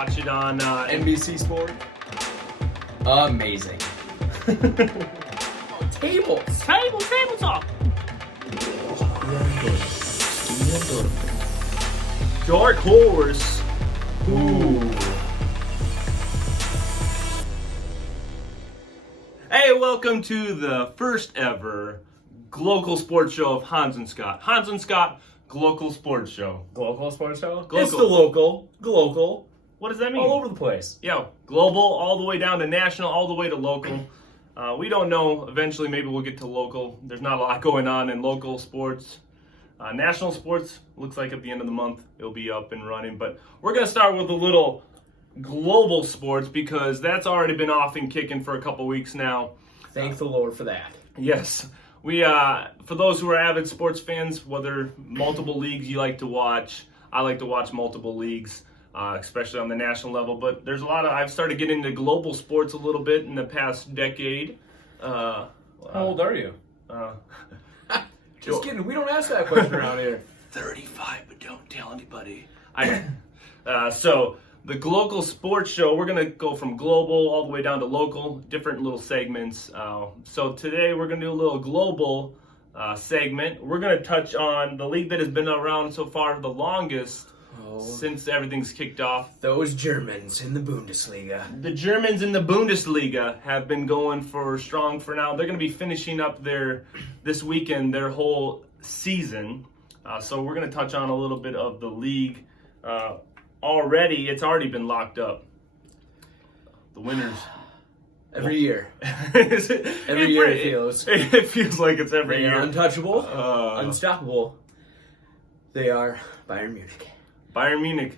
Watch it on NBC Sport. Amazing. Tables. Table talk. Dark horse. Ooh. Hey, welcome to the first ever local sports show of Hans and Scott. Hans and Scott, local sports show. Global sports show? Global. It's the local. What does that mean? All over the place. Yeah, global, all the way down to national, all the way to local. We don't know. Eventually, maybe we'll get to local. There's not a lot going on in local sports. National sports, looks like at the end of the month, it'll be up and running. But we're going to start with a little global sports because that's already been off and kicking for a couple weeks now. Thank the Lord for that. Yes. We, for those who are avid sports fans, whether multiple leagues you like to watch, I like to watch multiple leagues. Especially on the national level, but there's a lot of. I've started getting into global sports a little bit in the past decade. How old are you? Uh, Just kidding. We don't ask that question around here. 35, but don't tell anybody. So the local sports show, we're gonna go from global all the way down to local, different little segments. So today we're gonna do a little global segment. We're gonna touch on the league that has been around so far the longest. Since everything's kicked off. Those Germans in the Bundesliga. The Germans in the Bundesliga have been going for strong for now. They're going to be finishing up this weekend their whole season. So we're going to touch on a little bit of the league. Already, it's already been locked up. The winners. Every year. Every year it feels. It feels like it's every They year. are untouchable, unstoppable. They are Bayern Munich. Bayern Munich,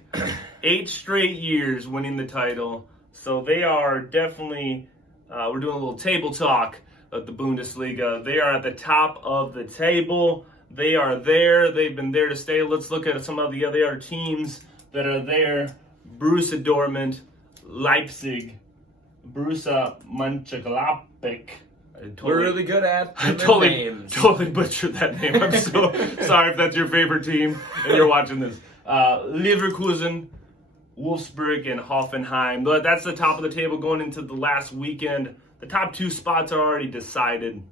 8 straight years winning the title. So they are definitely, we're doing a little table talk of the Bundesliga. They are at the top of the table. They are there. They've been there to stay. Let's look at some of the other teams that are there. Borussia Dortmund, Leipzig, Borussia Mönchengladbach. We're really good at I names. totally butchered that name. I'm so sorry if that's your favorite team and you're watching this. Leverkusen, Wolfsburg, and Hoffenheim. That's the top of the table going into the last weekend. The top 2 spots are already decided.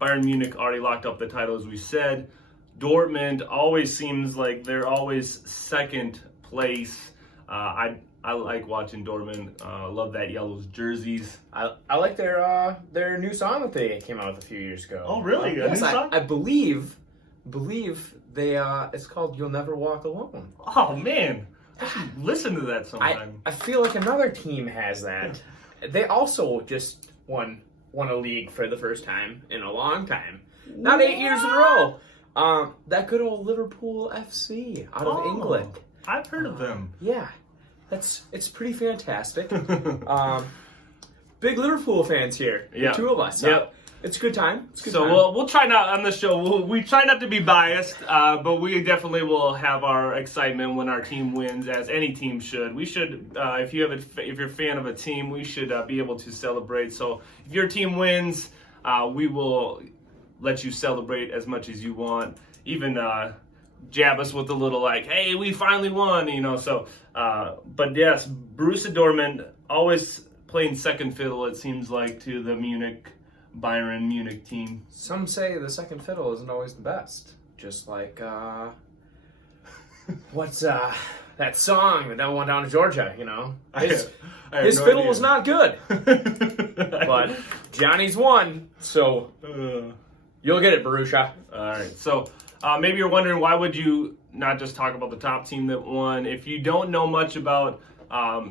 Bayern Munich already locked up the title, as we said. Dortmund always seems like they're always second place. I like watching Dortmund. Love that yellow jerseys. I like their new song that they came out with a few years ago. Oh, really? Yes, I believe they it's called "You'll Never Walk Alone." Oh man, I should listen to that sometime. I feel like another team has that. They also just won a league for the first time in a long time. Not 8 years in a row. That good old Liverpool FC out of England. I've heard of them. Yeah, it's pretty fantastic. Big Liverpool fans here. Yeah. The 2 of us. Yep. It's a good time. So we'll try not on the show. We try not to be biased, but we definitely will have our excitement when our team wins, as any team should. We should, if you're a fan of a team, we should be able to celebrate. So if your team wins, we will let you celebrate as much as you want. Even jab us with a little like, "Hey, we finally won," So, but yes, Borussia Dortmund always playing second fiddle. It seems like to the Bayern Munich team. Some say the second fiddle isn't always the best. Just like, what's that song that went down to Georgia, His fiddle was not good. But Johnny's won, so you'll get it, Borussia. All right, so maybe you're wondering, why would you not just talk about the top team that won? If you don't know much about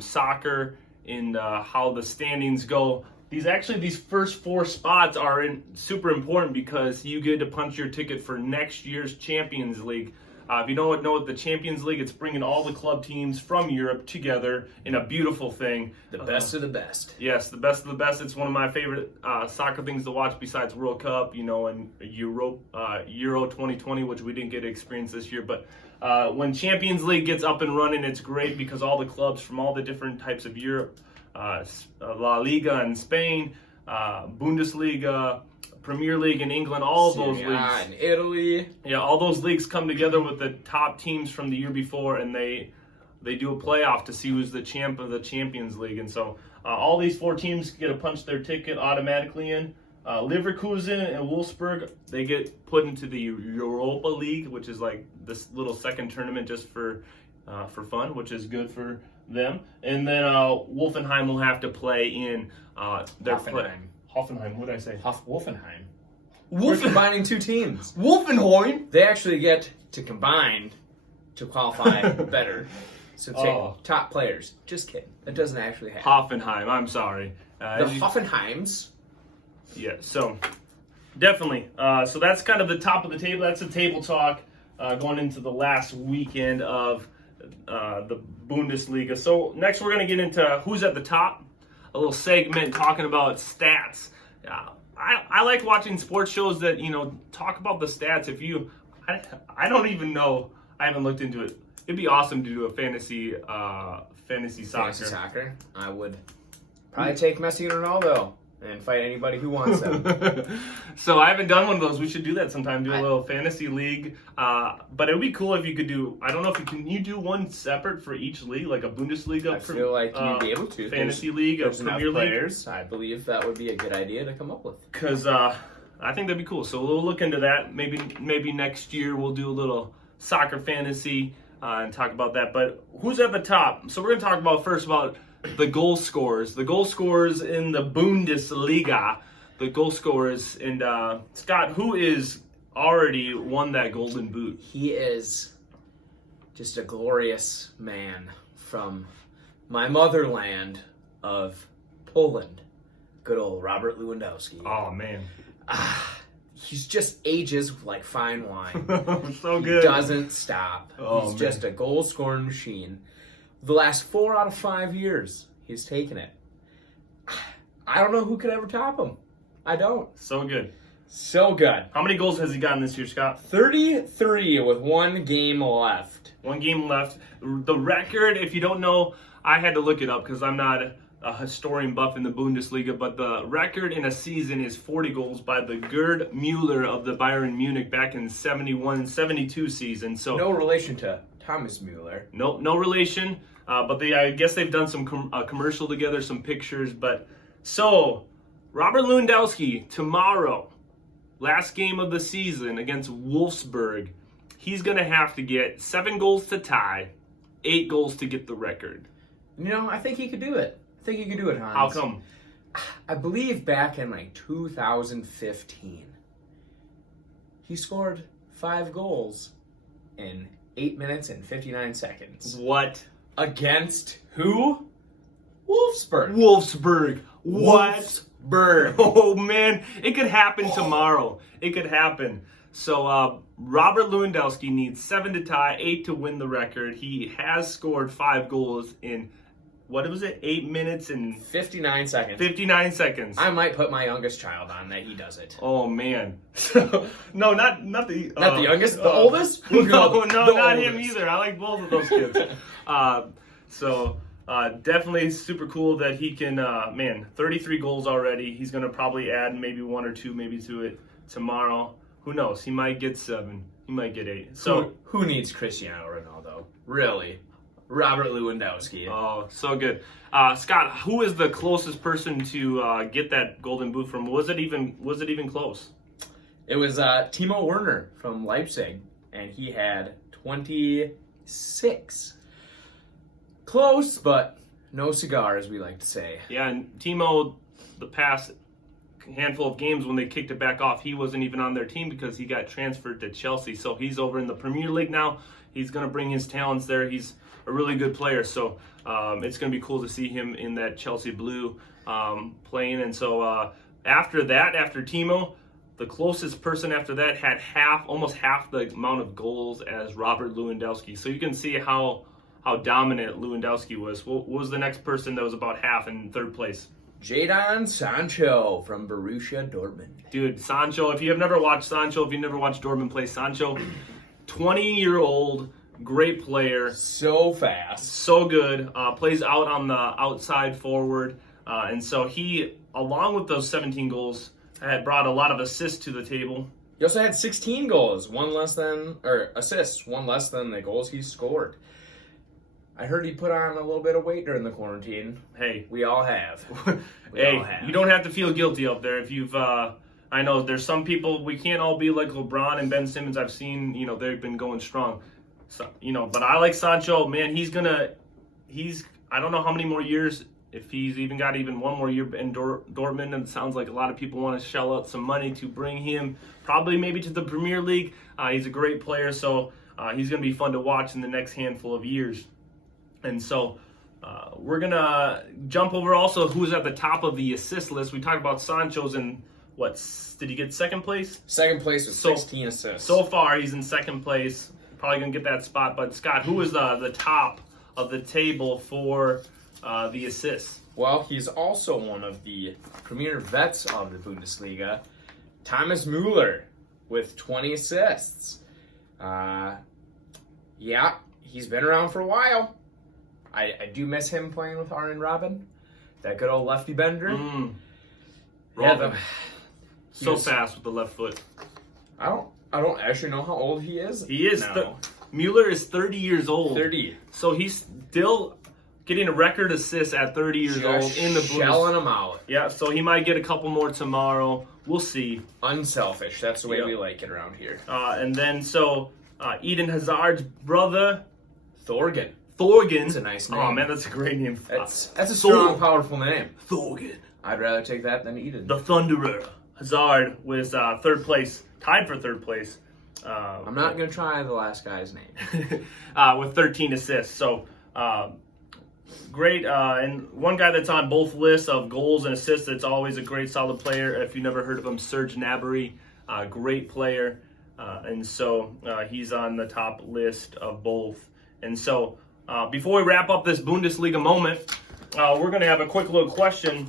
soccer and how the standings go, these first 4 spots are super important because you get to punch your ticket for next year's Champions League. If you don't know what the Champions League, it's bringing all the club teams from Europe together in a beautiful thing. The best of the best. Yes, the best of the best. It's one of my favorite soccer things to watch besides World Cup, and Euro 2020, which we didn't get to experience this year. But when Champions League gets up and running, it's great because all the clubs from all the different types of Europe, La Liga in Spain, Bundesliga, Premier League in England, all of those leagues. In Italy. Yeah, all those leagues come together with the top teams from the year before, and they they do a playoff to see who's the champ of the Champions League. And so all these 4 teams get to punch their ticket automatically in. Leverkusen and Wolfsburg, they get put into the Europa League, which is like this little second tournament just for fun, which is good for them. And then Wolfenheim will have to play in their Hoffenheim. What did I say? Wolfenheim. We're combining 2 teams. Wolfenheim. They actually get to combine to qualify better. So take top players. Just kidding. That doesn't actually happen. Hoffenheim. I'm sorry. The Hoffenheims. Yeah, so definitely. So that's kind of the top of the table. That's the table talk going into the last weekend of the Bundesliga. So next we're going to get into who's at the top. A little segment talking about stats. I like watching sports shows that, talk about the stats. I don't even know. I haven't looked into it. It'd be awesome to do a fantasy soccer. Fantasy soccer? I would probably take Messi and Ronaldo and fight anybody who wants them. So I haven't done one of those. We should do that sometime. Do a little fantasy league. But it would be cool if you could do. I don't know if you do one separate for each league, like a Bundesliga. I feel like you'd be able to. Fantasy league, a Premier League. Players. I believe that would be a good idea to come up with. Because I think that'd be cool. So we'll look into that. Maybe next year we'll do a little soccer fantasy and talk about that. But who's at the top? So we're going to talk about first about the goal scorers. The goal scorers in the Bundesliga. The goal scorers. And Scott, who is already won that golden boot? He is just a glorious man from my motherland of Poland. Good old Robert Lewandowski. Oh, man. He's just ages like fine wine. So good. He doesn't stop. Oh, He's just a goal-scoring machine. The last 4 out of 5 years, he's taken it. I don't know who could ever top him. I don't. So good. So good. How many goals has he gotten this year, Scott? 33 with 1 game left. 1 game left. The record, if you don't know, I had to look it up because I'm not a historian buff in the Bundesliga, but the record in a season is 40 goals by the Gerd Müller of the Bayern Munich back in 71-72 season. So no relation to Thomas Müller. No relation. But I guess they've done some commercial together, some pictures. But so Robert Lewandowski tomorrow, last game of the season against Wolfsburg, he's gonna have to get 7 goals to tie, 8 goals to get the record. I think he could do it. I think he could do it, Hans. How come? I believe back in 2015, he scored 5 goals in 8 minutes and 59 seconds. What? Against who? Wolfsburg. Wolfsburg. What? Wolfsburg. Oh, man. It could happen tomorrow. It could happen. So, Robert Lewandowski needs 7 to tie, 8 to win the record. He has scored 5 goals in, what was it, 8 minutes and 59 seconds. 59 seconds. I might put my youngest child on that he does it. Oh, man. No, not the... Not the youngest? The oldest? No, not oldest. him either. I like both of those kids. Definitely super cool that he can, 33 goals already. He's going to probably add maybe 1 or 2 maybe to it tomorrow. Who knows? He might get 7. He might get 8. So who needs Cristiano Ronaldo? Really? Robert Lewandowski. Oh, so good. Scott, who is the closest person to get that golden boot from? Was it even close? It was Timo Werner from Leipzig, and he had 26. Close, but no cigar, as we like to say. Yeah, and Timo, the past handful of games when they kicked it back off, he wasn't even on their team because he got transferred to Chelsea. So he's over in the Premier League now. He's going to bring his talents there. He's a really good player. So it's going to be cool to see him in that Chelsea blue playing. And so after Timo, the closest person after that had almost half the amount of goals as Robert Lewandowski. So you can see how dominant Lewandowski was. What was the next person that was about half in third place? Jadon Sancho from Borussia Dortmund. Dude, Sancho, if you've never watched Dortmund play, Sancho, 20-year-old, great player. So fast. So good. Plays out on the outside forward. And so he, along with those 17 goals, had brought a lot of assists to the table. He also had 16 goals, assists, one less than the goals he scored. I heard he put on a little bit of weight during the quarantine. Hey, We all have. you don't have to feel guilty up there if you've. I know there's some people, we can't all be like LeBron and Ben Simmons. I've seen, they've been going strong. So, but I like Sancho. Man, I don't know how many more years, if he's even got one more year in Dortmund. And it sounds like a lot of people want to shell out some money to bring him probably maybe to the Premier League. He's a great player, so he's going to be fun to watch in the next handful of years. And so we're going to jump over also who's at the top of the assist list. We talked about Sancho's and did he get second place? Second place with 16 assists. So far, he's in second place. Probably going to get that spot. But, Scott, who is the top of the table for the assists? Well, he's also one of the premier vets of the Bundesliga, Thomas Müller, with 20 assists. Yeah, he's been around for a while. I do miss him playing with Arjen Robben, that good old lefty bender. Robben. So fast with the left foot. I don't actually know how old he is. He is. Müller is 30 years old. 30. So he's still getting a record assist at 30 years old in the Bundesliga. Shelling him out. Yeah, so he might get a couple more tomorrow. We'll see. Unselfish. That's the way we like it around here. And then Eden Hazard's brother, Thorgan. That's a nice name. Oh man, that's a great name. That's a strong, powerful name. Thorgan. I'd rather take that than Eden. The Thunderer. Hazard was third place, tied for third place. I'm not going to try the last guy's name. With 13 assists. So, great. And one guy that's on both lists of goals and assists that's always a great, solid player. If you never heard of him, Serge Gnabry. Great player. And so he's on the top list of both. And so before we wrap up this Bundesliga moment, we're going to have a quick little question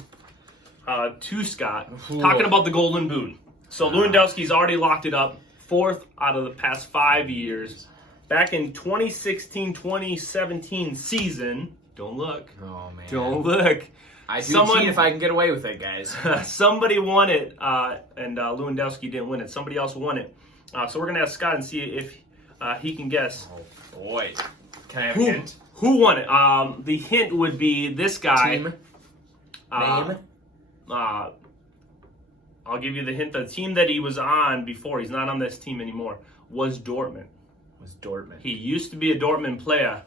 to Scott, talking about the Golden Boot. So Lewandowski's already locked it up, 4th out of the past 5 years. Back in 2016-2017 season, don't look. Oh, man. Don't look. I do cheat if I can get away with it, guys. Somebody won it, and Lewandowski didn't win it. Somebody else won it. So we're going to ask Scott and see if he can guess. Oh, boy. Can I have a hint? Who won it? The hint would be this guy. Team? Name? I'll give you the hint. The team that he was on before, he's not on this team anymore, was Dortmund. He used to be a Dortmund player.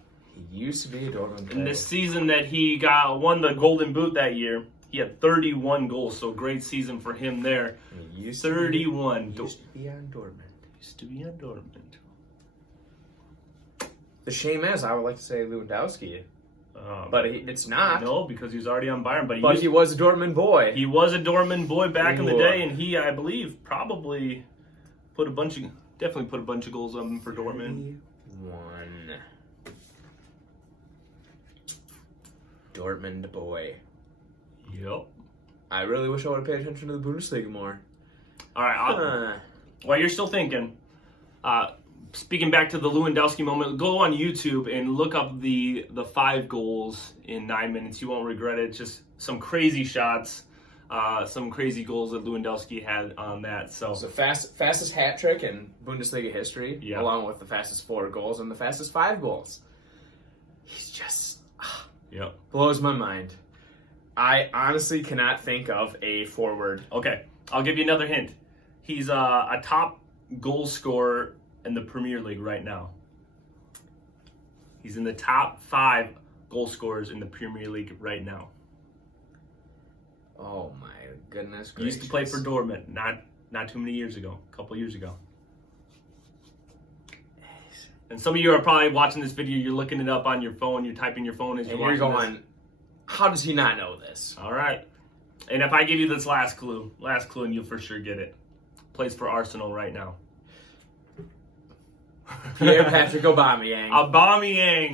In this season that he won the Golden Boot that year, he had 31 goals. So great season for him there. 31. Used to be on Dortmund. The The shame is, I would like to say Lewandowski. But it's not. No, because he's already on Bayern. But he was a Dortmund boy. He was a Dortmund boy back in the day, and he, I believe, probably definitely put a bunch of goals on for Dortmund. 1 Dortmund boy. Yep. I really wish I would have paid attention to the Bundesliga more. All right. While you're still thinking, speaking back to the Lewandowski moment, go on YouTube and look up the 5 goals in 9 minutes. You won't regret it. Just some crazy shots, some crazy goals that Lewandowski had on that. So it's the fastest hat trick in Bundesliga history, along with the fastest 4 goals and the fastest 5 goals. He's just blows my mind. I honestly cannot think of a forward. Okay, I'll give you another hint. He's a top goal scorer in the Premier League right now. He's in the top 5 goal scorers in the Premier League right now. Oh my goodness gracious. He used to play for Dortmund not too many years ago, a couple years ago. And some of you are probably watching this video, you're looking it up on your phone, you're typing your phone as you're watching going, this. How does he not know this? All right. And if I give you this last clue and you'll for sure get it. Plays for Arsenal right now. Pierre-Patrick Aubameyang.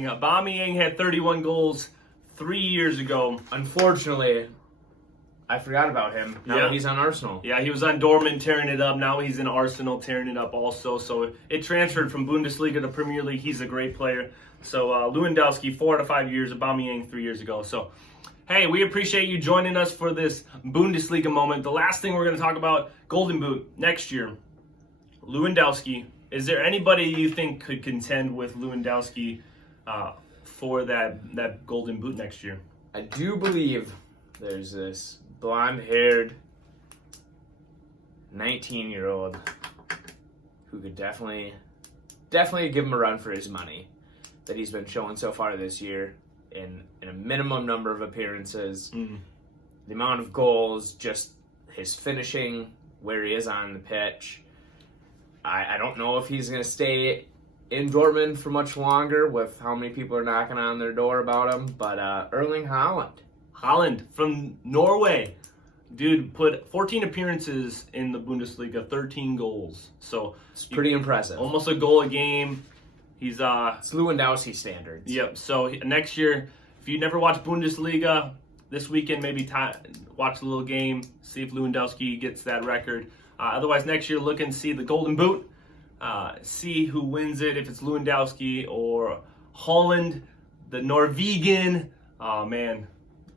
Aubameyang had 31 goals 3 years ago. Unfortunately, I forgot about him. Now that he's on Arsenal. Yeah, he was on Dortmund tearing it up. Now he's in Arsenal tearing it up also. So it transferred from Bundesliga to Premier League. He's a great player. So Lewandowski, 4 out of 5 years. Aubameyang 3 years ago. So, hey, we appreciate you joining us for this Bundesliga moment. The last thing we're going to talk about, Golden Boot next year. Lewandowski. Is there anybody you think could contend with Lewandowski for that golden boot next year? I do believe there's this blonde-haired 19-year-old who could definitely give him a run for his money that he's been showing so far this year in a minimum number of appearances. Mm-hmm. The amount of goals, just his finishing, where he is on the pitch. I don't know if he's going to stay in Dortmund for much longer with how many people are knocking on their door about him, but Erling Haaland. Haaland from Norway. Dude put 14 appearances in the Bundesliga, 13 goals. So It's pretty impressive. almost a goal a game. He's It's Lewandowski standards. Yep. So next year, if you never watched Bundesliga, this weekend maybe watch a little game, see if Lewandowski gets that record. Otherwise, next year look and see the Golden Boot. See who wins it, if it's Lewandowski or Holland, the Norwegian. Oh man,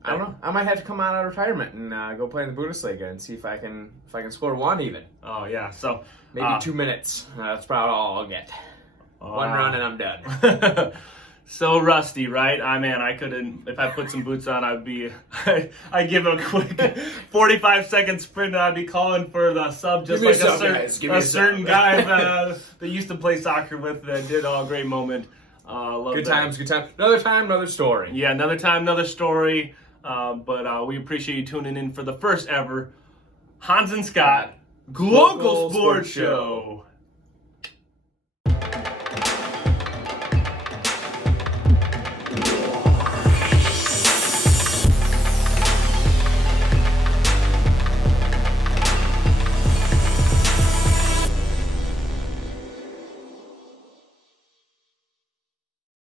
I don't know. I might have to come out of retirement and go play in the Bundesliga and see if I can score one even. Oh yeah. So Maybe 2 minutes. That's probably all I'll get. One run and I'm done. So rusty, right? I couldn't. If I put some boots on, I'd give a quick 45-second sprint, and I'd be calling for the sub, just like a certain guy that used to play soccer with that did all great moment. Love Good that. times, good times. Another time, another story. Yeah, another time, another story. But we appreciate you tuning in for the first ever Hans and Scott Global Sports Show.